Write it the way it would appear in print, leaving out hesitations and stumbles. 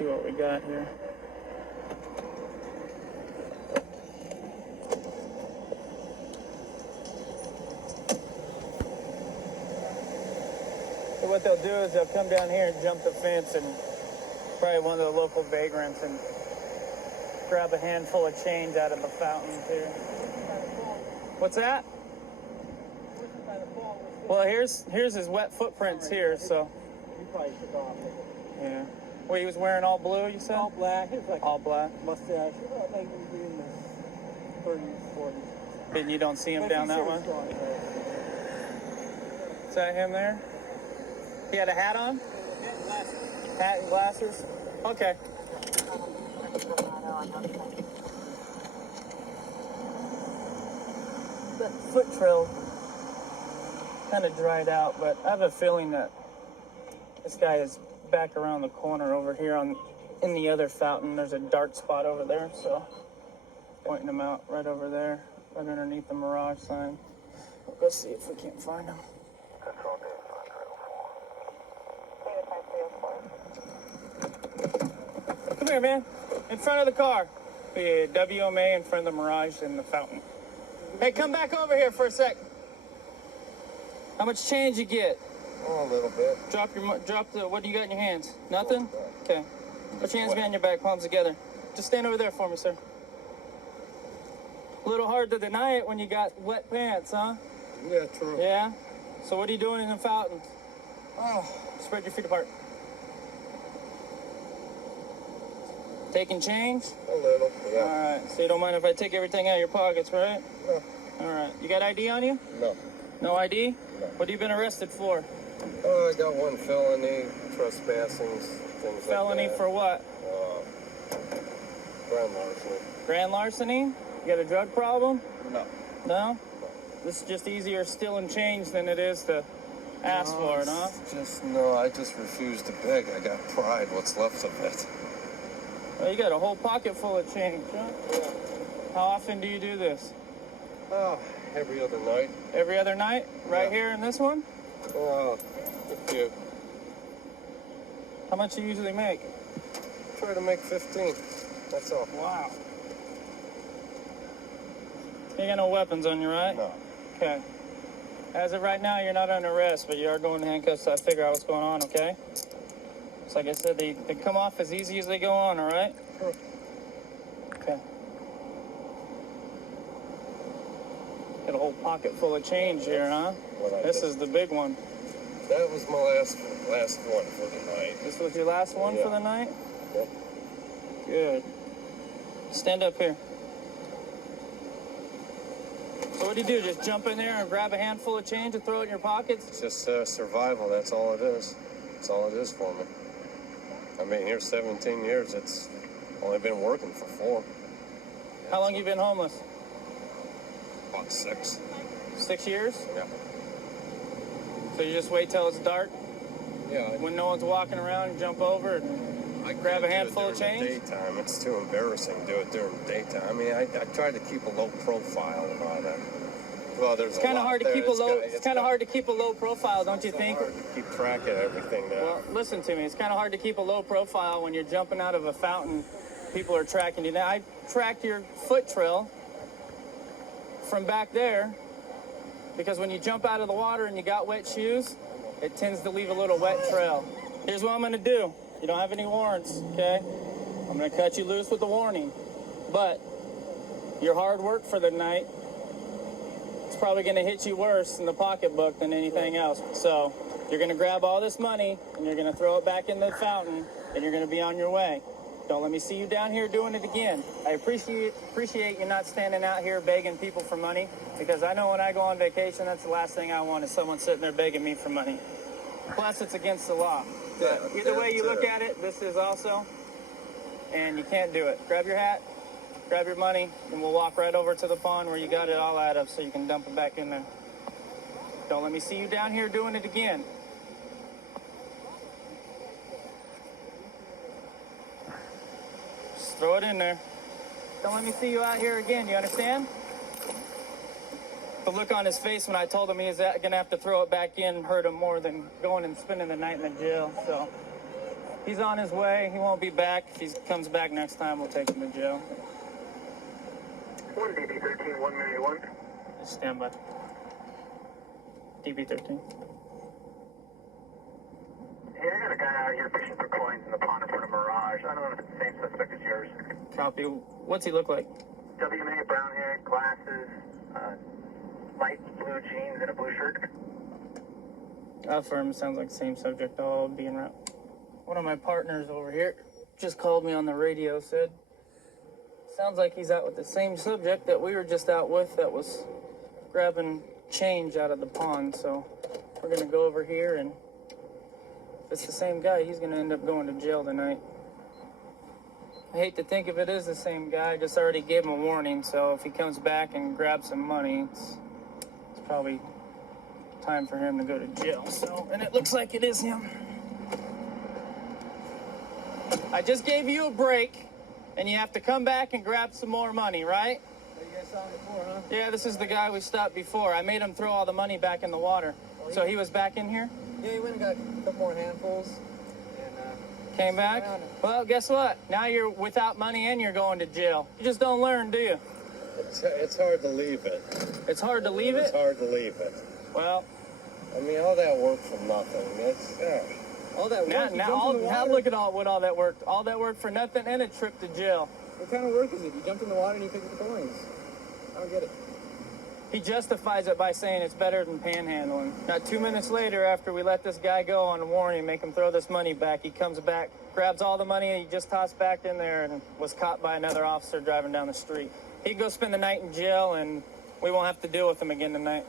see what we got here. So what they'll do is they'll come down here and jump the fence, and probably one of the local vagrants, and grab a handful of change out of the fountain too. What's that? Well, here's his wet footprints here, so. You probably took off. Yeah. Well, he was wearing all blue, you said? All black. It's like all black. Mustache. Like he was in his 30s, 40s. And you don't see him down that one? Is that him there? He had a hat on? Hat and glasses? Okay. That foot trail kind of dried out, but I have a feeling that this guy is back around the corner over here in the other fountain. There's a dark spot over there, so pointing him out right over there, right underneath the Mirage sign. We'll go see if we can't find him. Control Come here, man. In front of the car. The WMA in front of the Mirage and the fountain. Hey, come back over here for a sec. How much change you get? Oh, a little bit. Drop the, what do you got in your hands? Nothing? Okay. Put your hands behind your back, palms together. Just stand over there for me, sir. A little hard to deny it when you got wet pants, huh? Yeah, true. Yeah? So what are you doing in the fountain? Oh, Spread your feet apart. Taking change? a little, yeah. All right. So you don't mind if I take everything out of your pockets, right? No. All right. You got ID on you? No. No ID? No. What have you been arrested for? Oh, I got one felony, trespassing, things Felony like that. for what? Grand larceny. Grand larceny? You got a drug problem? No. No? This is just easier stealing change than it is to ask for it, huh? I just refuse to beg. I got pride, what's left of it. Well, you got a whole pocket full of change, huh? Yeah. How often do you do this? Oh, every other night. Every other night? Right Yeah. here in this one? Oh, if you How much do you usually make? try to make 15, that's all. Wow. You got no weapons on you, right? No. Okay. As of right now, you're not under arrest, but you are going in handcuffs, so I figure out what's going on, okay? So like I said, they come off as easy as they go on, all right? Sure. Okay. Got a whole pocket full of change here, huh? This is the big one. That was my last one for the night. This was your last one Yeah. for the night? Yep. Good. Stand up here. So what do you do? Just jump in there and grab a handful of change and throw it in your pockets? It's just survival, that's all it is. That's all it is for me. I mean, here 17 years, it's only been working for 4. How long you been homeless? About 6. 6 years? Yeah. So you just wait till it's dark Yeah. when no one's walking around and jump over and I grab a can't do it handful of during the change? Daytime. It's too embarrassing to do it during the daytime. I mean, I try to keep a low profile and all that. Well, there's It's kind of hard to keep a low. It's kind of hard hard to keep a low profile, don't you think? to keep track of everything now. Well, listen to me. It's kind of hard to keep a low profile when you're jumping out of a fountain. People are tracking you. Now, I tracked your foot trail from back there because when you jump out of the water and you got wet shoes, it tends to leave a little wet trail. Here's what I'm going to do. You don't have any warrants, okay? I'm going to cut you loose with a warning. But your hard work for the night, it's probably going to hit you worse in the pocketbook than anything else. So you're going to grab all this money and you're going to throw it back in the fountain and you're going to be on your way. Don't let me see you down here doing it again. I appreciate you not standing out here begging people for money, because I know when I go on vacation, that's the last thing I want is someone sitting there begging me for money. Plus, it's against the law. But either way you look at it, this is also, and you can't do it. Grab your hat, grab your money, and we'll walk right over to the pond where you got it all out of so you can dump it back in there. Don't let me see you down here doing it again. Just throw it in there. Don't let me see you out here again, you understand? The look on his face when I told him he was going to have to throw it back in hurt him more than going and spending the night in the jail, so He's on his way. He won't be back. If he comes back next time, we'll take him to jail. 1 DB13, 1 Mary 1. Just stand by. DB13. Hey, I got a guy out here fishing for coins in the pond in front of Mirage. I don't know if it's the same suspect as yours. Copy. What's he look like? WMA, brown hair, glasses, light blue jeans, and a blue shirt. For him, sounds like the same subject. I'll be en route. One of my partners over here just called me on the radio, said, sounds like he's out with the same subject that we were just out with that was grabbing change out of the pond. So we're going to go over here, and if it's the same guy, he's going to end up going to jail tonight. I hate to think if it is the same guy. I just already gave him a warning, so if he comes back and grabs some money, it's probably time for him to go to jail. So, and it looks like it is him. I just gave you a break, and you have to come back and grab some more money, right? You guys saw him before, huh? Yeah, this is the guy we stopped before. I made him throw all the money back in the water. So he was back in here? Yeah, he went and got a couple more handfuls. And, Came back? around. Well, guess what? Now you're without money and you're going to jail. You just don't learn, do you? It's hard to leave it. It's hard to leave It's it? hard to leave it. Well, I mean, all that work for nothing. It's, all that work, now, you now, jumped in the now water. look at what all that work. All that work for nothing and a trip to jail. What kind of work is it? You jumped in the water and you picked up the coins. I don't get it. He justifies it by saying it's better than panhandling. Now, 2 minutes later, after we let this guy go on a warning, make him throw this money back, he comes back, grabs all the money he just tossed back in there, and was caught by another officer driving down the street. He can go spend the night in jail, and we won't have to deal with him again tonight.